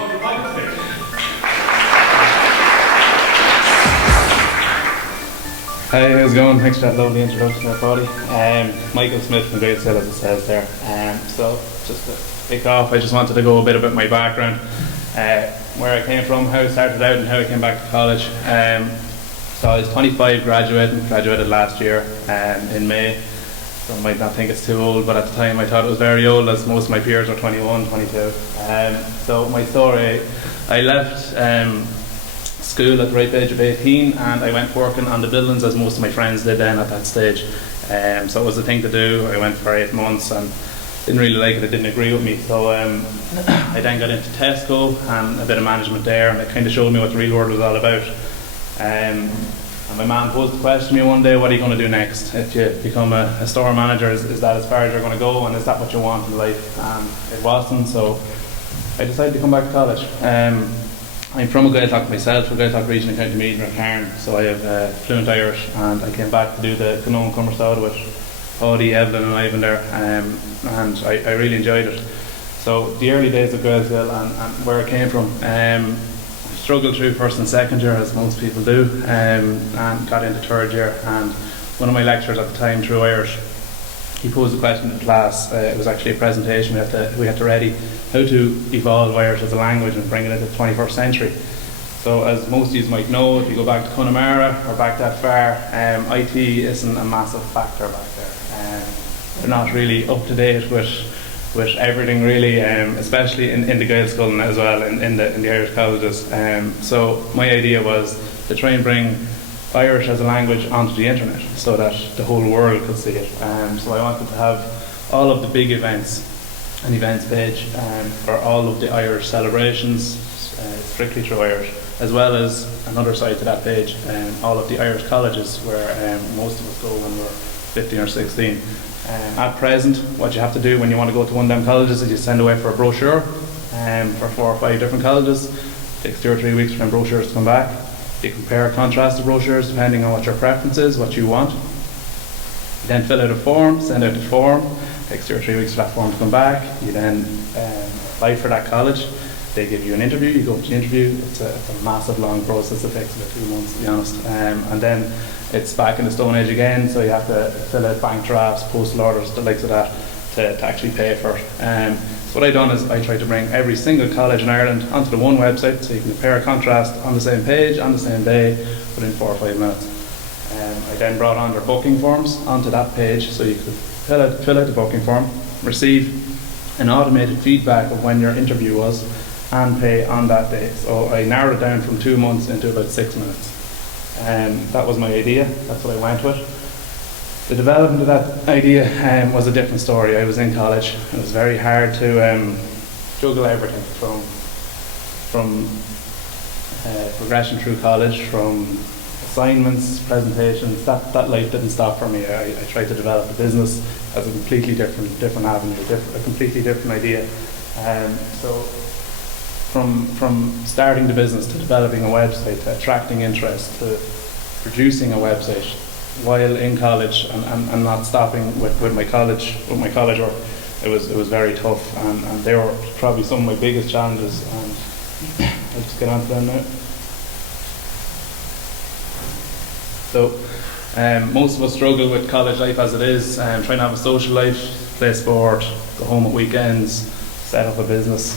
Hi, how's it going? Thanks for that lovely introduction there, Paddy. Michael Smyth from Grade 7, as it says there. So, just to kick off, I just wanted to go a bit about my background, where I came from, how I started out and how I came back to college. So I was 25 graduated last year in May. Some might not think it's too old, but at the time I thought it was very old, as most of my peers were 21, 22. So my story, I left school at the ripe age of 18 and I went working on the buildings as most of my friends did then at that stage. So it was the thing to do. I went for 8 months and didn't really like it, it didn't agree with me. So I then got into Tesco and a bit of management there, and it kind of showed me what the real world was all about. And my mum posed the question to me one day, what are you going to do next? If you become a store manager, is that as far as you're going to go, and is that what you want in life? And it wasn't, so I decided to come back to college. I'm from a Gaeltacht myself, a Gaeltacht region in County Meath and Cairn, so I have fluent Irish, and I came back to do the Canone Cumberstada with Paddy, Evelyn and Ivan there, and I really enjoyed it. So the early days of GMIT and where I came from, I struggled through first and second year, as most people do, and got into third year, and one of my lecturers at the time, through Irish, he posed a question in class. It was actually a presentation we had to ready, how to evolve Irish as a language and bring it into the 21st century. So as most of you might know, if you go back to Connemara or back that far, IT isn't a massive factor back there. They're not really up to date with everything really, especially in the Gael school as well, in the Irish colleges. So my idea was to try and bring Irish as a language onto the internet so that the whole world could see it. So I wanted to have all of the big events, an events page for all of the Irish celebrations, strictly through Irish, as well as another side to that page, all of the Irish colleges where most of us go when we're 15 or 16. At present, what you have to do when you want to go to one of them colleges is you send away for a brochure for 4 or 5 different colleges. It takes 2 or 3 weeks for them brochures to come back. You compare contrast the brochures depending on what your preference is, what you want. You then fill out a form, send out the form. It takes 2 or 3 weeks for that form to come back. You then apply for that college. They give you an interview, you go to the interview. It's a massive long process. It takes about 2 months, to be honest. And then it's back in the Stone Age again, so you have to fill out bank drafts, postal orders, the likes of that, to actually pay for it. So what I've done is I tried to bring every single college in Ireland onto the one website, so you can compare a contrast on the same page, on the same day, within 4 or 5 minutes. I then brought on their booking forms onto that page, so you could fill out the booking form, receive an automated feedback of when your interview was, and pay on that day. So I narrowed it down from 2 months into about 6 minutes. That was my idea, that's what I went with. The development of that idea was a different story. I was in college. It was very hard to juggle everything from progression through college, from assignments, presentations. That life didn't stop for me. I tried to develop a business as a completely different avenue, a completely different idea. So from starting the business to developing a website, to attracting interest, to producing a website, while in college and not stopping with my college work, it was very tough, and they were probably some of my biggest challenges, and I'll just get on to them now. So most of us struggle with college life as it is, trying to have a social life, play sport, go home at weekends, set up a business,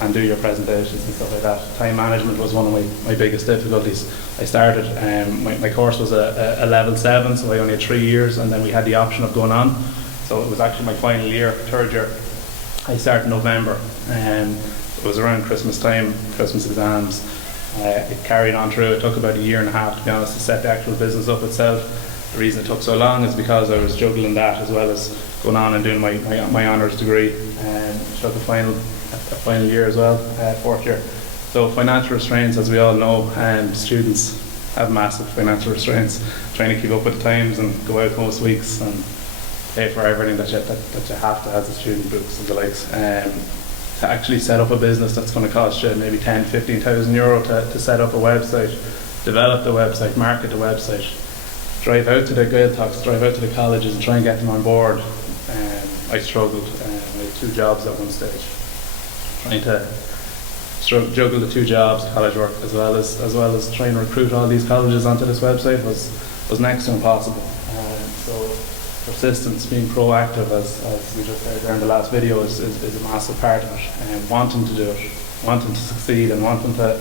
and do your presentations and stuff like that. Time management was one of my biggest difficulties. I started, my course was a level 7, so I only had 3 years, and then we had the option of going on. So it was actually my final year, third year. I started in November, and it was around Christmas time, Christmas exams. It carried on through. It took about 1.5 years, to be honest, to set the actual business up itself. The reason it took so long is because I was juggling that as well as going on and doing my honours degree, and took a final year as well, fourth year. So financial restraints, as we all know, students have massive financial restraints, trying to keep up with the times and go out most weeks and pay for everything that you have to as a student, books and the likes. To actually set up a business that's going to cost you maybe 10,000 to 15,000 euro to set up a website, develop the website, market the website, drive out to the Gaeltachts, drive out to the colleges and try and get them on board. I struggled. I had 2 jobs at one stage, trying to juggle the 2 jobs, college work, as well as trying to recruit all these colleges onto this website was next to impossible. So persistence, being proactive, as we just heard there in the last video, is a massive part of it. And wanting to do it, wanting to succeed, and wanting to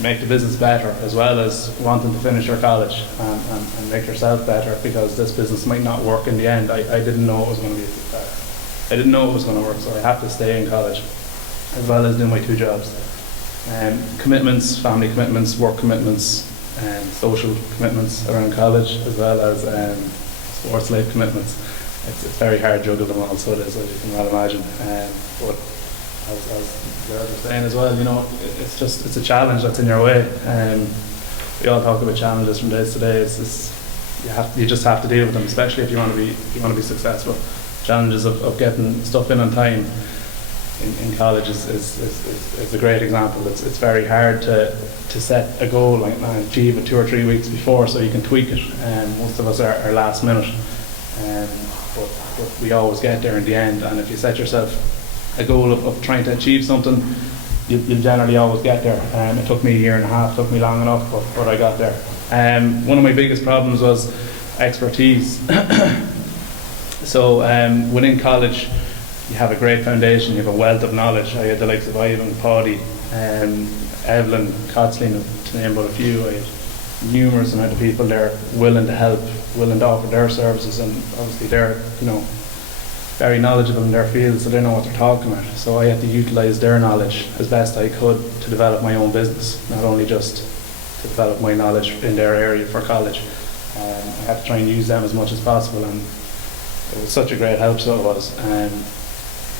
make the business better, as well as wanting to finish your college and make yourself better, because this business might not work in the end. I didn't know it was going to be a success. I didn't know it was going to work, so I have to stay in college, as well as doing my 2 jobs. Commitments, family commitments, work commitments, and social commitments around college, as well as sports life commitments. It's very hard to juggle them all, so it is, as you can well imagine. But as Gerard was saying as well, you know, it's a challenge that's in your way. We all talk about challenges from day to day. You just have to deal with them, especially if you want to be successful. Challenges of getting stuff in on time in college is a great example. It's very hard to set a goal and achieve it 2 or 3 weeks before, so you can tweak it. Most of us are last minute, but we always get there in the end. And if you set yourself a goal of trying to achieve something, you'll generally always get there. It took me a year and a half, took me long enough, but I got there. One of my biggest problems was expertise. So within college, you have a great foundation, you have a wealth of knowledge. I had the likes of Ivan, Paddy, Evelyn, Cotslin, to name but a few. I had numerous amount of people there willing to help, willing to offer their services, and obviously they're, you know, very knowledgeable in their field, so they know what they're talking about. So I had to utilise their knowledge as best I could to develop my own business, not only just to develop my knowledge in their area for college. I had to try and use them as much as possible, and it was such a great help, so it was.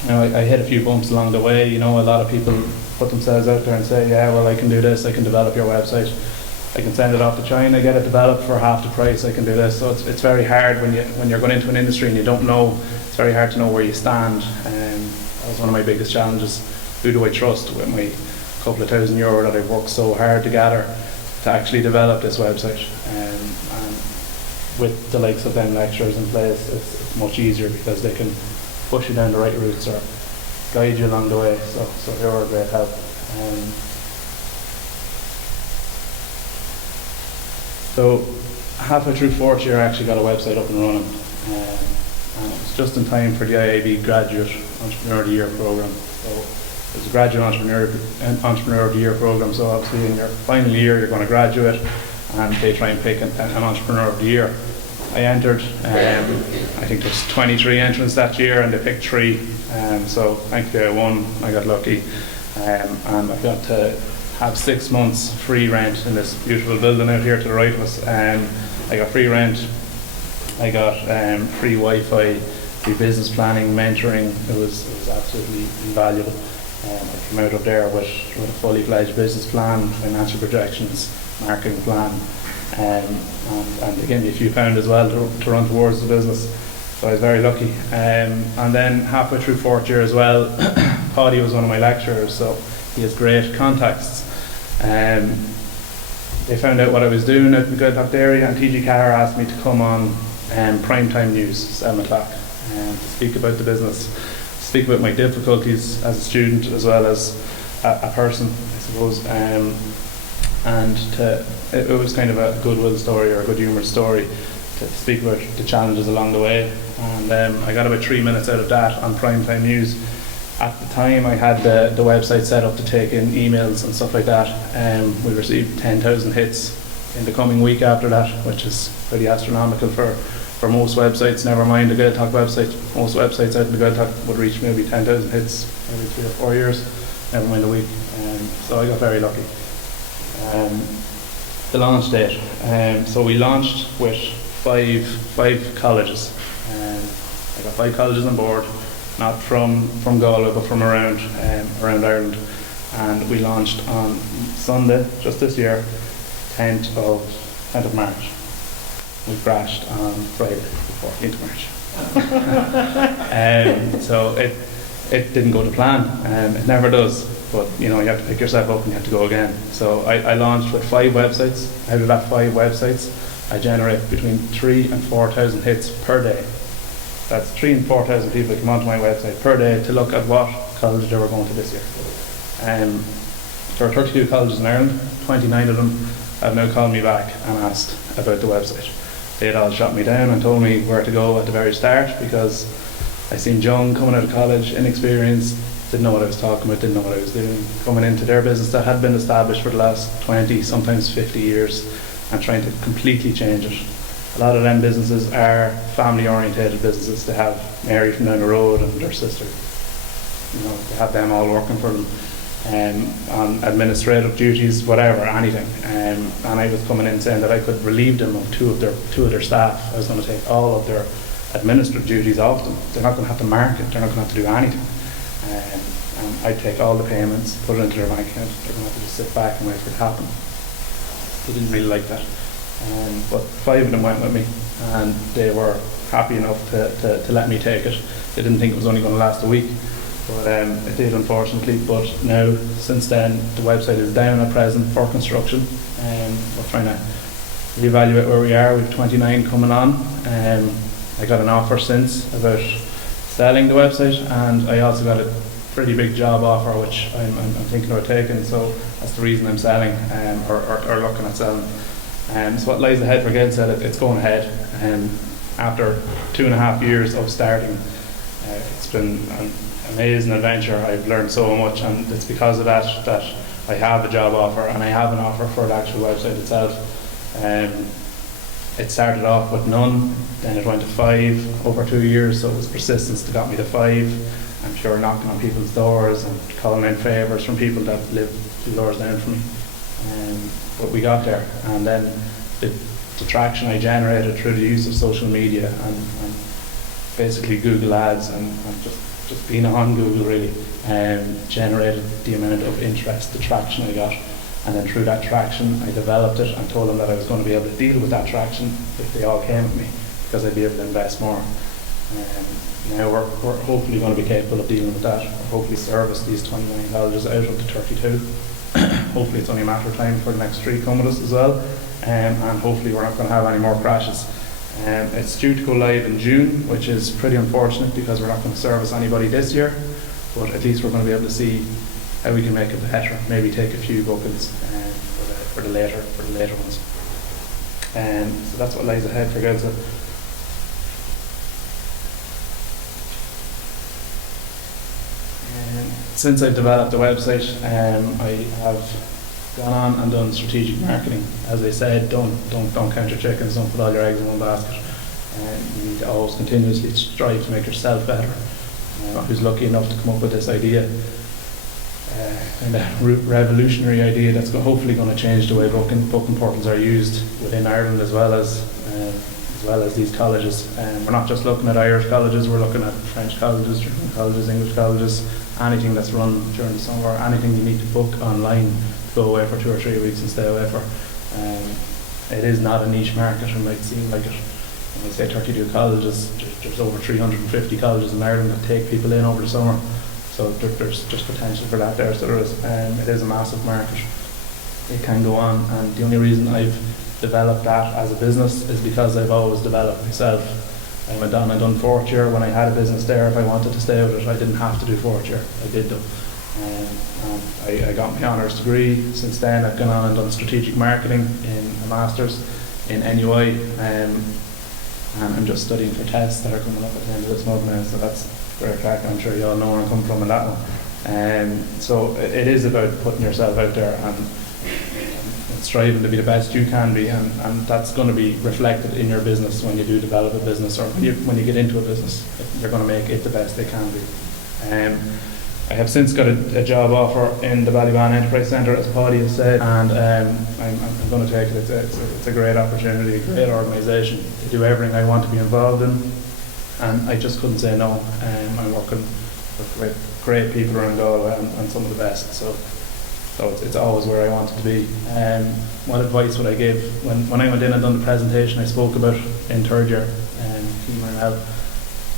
You know, I hit a few bumps along the way. You know, a lot of people put themselves out there and say, yeah, well, I can do this, I can develop your website, I can send it off to China, get it developed for half the price, I can do this. So it's very hard when you're going into an industry and you don't know. It's very hard to know where you stand. That was one of my biggest challenges. Who do I trust with my couple of €1,000 that I've worked so hard to gather to actually develop this website? And with the likes of them lecturers in place, it's much easier, because they can push you down the right routes or guide you along the way. So they were a great help. So halfway through 4th year, I actually got a website up and running. And it was just in time for the IAB Graduate Entrepreneur of the Year programme. So it was a Graduate Entrepreneur of the Year programme, so obviously in your final year you're going to graduate, and they try and pick an Entrepreneur of the Year. I entered, I think there's 23 entrants that year, and they picked 3, so thankfully I won, I got lucky, and I got to have 6 months free rent in this beautiful building out here to the right of us. I got free rent, I got free Wi-Fi, free business planning, mentoring. It was absolutely invaluable. I came out of there with a fully fledged business plan, financial projections, marketing plan, and they gave me a few pounds as well to run towards the business. So I was very lucky. And then halfway through 4th year as well, Paddy was one of my lecturers, so he has great contacts. They found out what I was doing out in the Galway area, and TG Carr asked me to come on primetime news, 7 o'clock, to speak about the business, speak about my difficulties as a student as well as a person, I suppose. It was kind of a goodwill story, or a good humour story, to speak about the challenges along the way. And I got about 3 minutes out of that on primetime news. At the time, I had the website set up to take in emails and stuff like that. We received 10,000 hits in the coming week after that, which is pretty astronomical for most websites. Never mind the Gaeltacht website. Most websites out in the Gaeltacht would reach maybe 10,000 hits every 3 or 4 years. Never mind a week. So I got very lucky. The launch date. So we launched with five colleges. I got 5 colleges on board. Not from Galway, but from around Ireland, and we launched on Sunday, just this year, 10th of March. We crashed on Friday, the 14th of March. So it didn't go to plan, it never does. But you know, you have to pick yourself up and you have to go again. So I launched with 5 websites. Out of that 5 websites, I generate between 3,000 and 4,000 hits per day. That's 3,000 and 4,000 people come onto my website per day to look at what college they were going to this year. There are 32 colleges in Ireland, 29 of them have now called me back and asked about the website. They had all shot me down and told me where to go at the very start, because I seemed young, coming out of college, inexperienced, didn't know what I was talking about, didn't know what I was doing, coming into their business that had been established for the last 20, sometimes 50 years, and trying to completely change it. A lot of them businesses are family-orientated businesses. They have Mary from down the road and their sister. They have them all working for them on administrative duties, whatever, anything. And I was coming in saying that I could relieve them of two of their staff. I was going to take all of their administrative duties off them. They're not going to have to market. They're not going to have to do anything. And I'd take all the payments, put it into their bank account. They're going to have to just sit back and wait for it to happen. They didn't really like that. But 5 of them went with me, and they were happy enough to let me take it. They didn't think it was only going to last a week, but it did, unfortunately. But now, since then, the website is down at present for construction. We're trying to reevaluate where we are. We have 29 coming on. I got an offer since about selling the website, and I also got a pretty big job offer which I'm thinking about taking, so that's the reason I'm selling, or looking at selling. So what lies ahead for GMIT, it's going ahead. After 2.5 years of starting, it's been an amazing adventure. I've learned so much, and it's because of that I have a job offer, and I have an offer for the actual website itself. It started off with none, then it went to 5 over 2 years, so it was persistence that got me to 5. I'm sure knocking on people's doors and calling in favours from people that live 2 doors down from me. But we got there, and then the traction I generated through the use of social media and basically Google ads and just being on Google really generated the amount of interest, the traction I got. And then through that traction I developed it and told them that I was going to be able to deal with that traction if they all came with me, because I'd be able to invest more. Now we're hopefully going to be capable of dealing with that, or hopefully service these 29 colleges out of the 32. Hopefully it's only a matter of time for the next 3 come with us as well, and hopefully we're not going to have any more crashes. It's due to go live in June, which is pretty unfortunate because we're not going to service anybody this year, but at least we're going to be able to see how we can make it better, maybe take a few bookings for the later ones. So that's what lies ahead for GMIT. Since I've developed the website, I have gone on and done strategic marketing. As I said, don't count your chickens, don't put all your eggs in one basket. You need to always continuously strive to make yourself better. I was lucky enough to come up with this idea, and a revolutionary idea that's hopefully going to change the way booking portals are used within Ireland as well as these colleges. We're not just looking at Irish colleges, we're looking at French colleges, German colleges, English colleges, anything that's run during the summer, anything you need to book online to go away for 2 or 3 weeks and stay away for. It is not a niche market. It might seem like it. When I say 32 colleges, there's over 350 colleges in Ireland that take people in over the summer. So there's just potential for that there. So there is. It is a massive market. It can go on, and the only reason I've developed that as a business is because I've always developed myself. I went on and done 4th year when I had a business there. If I wanted to stay with it, I didn't have to do 4th year. I did them. I got my honours degree. Since then I've gone on and done strategic marketing in a master's in NUI, and I'm just studying for tests that are coming up at the end of this month now, so that's great crack. I'm sure you all know where I come from in that one. So it is about putting yourself out there and striving to be the best you can be, and that's going to be reflected in your business when you do develop a business, or when you get into a business. You're going to make it the best they can be. I have since got a job offer in the Ballybane Enterprise Centre, as Paddy has said, and I'm going to take it. It's a great opportunity, a great organisation. They do everything I want to be involved in, and I just couldn't say no. I'm working with great people around Galway and some of the best, so it's always where I wanted to be. What advice would I give? When I went in and done the presentation I spoke about in 3rd year,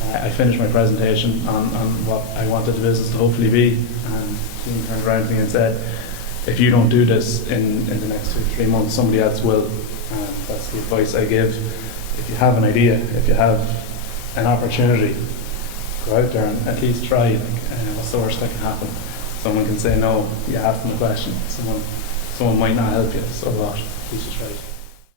I finished my presentation on what I wanted the business to hopefully be, and the team turned around to me and said, if you don't do this in the next 2 to 3 months, somebody else will. And that's the advice I give. If you have an idea, if you have an opportunity, go out there and at least try. What's the worst that can happen? Someone can say no, you ask them a question. Someone might not help you, so what? Please just try it.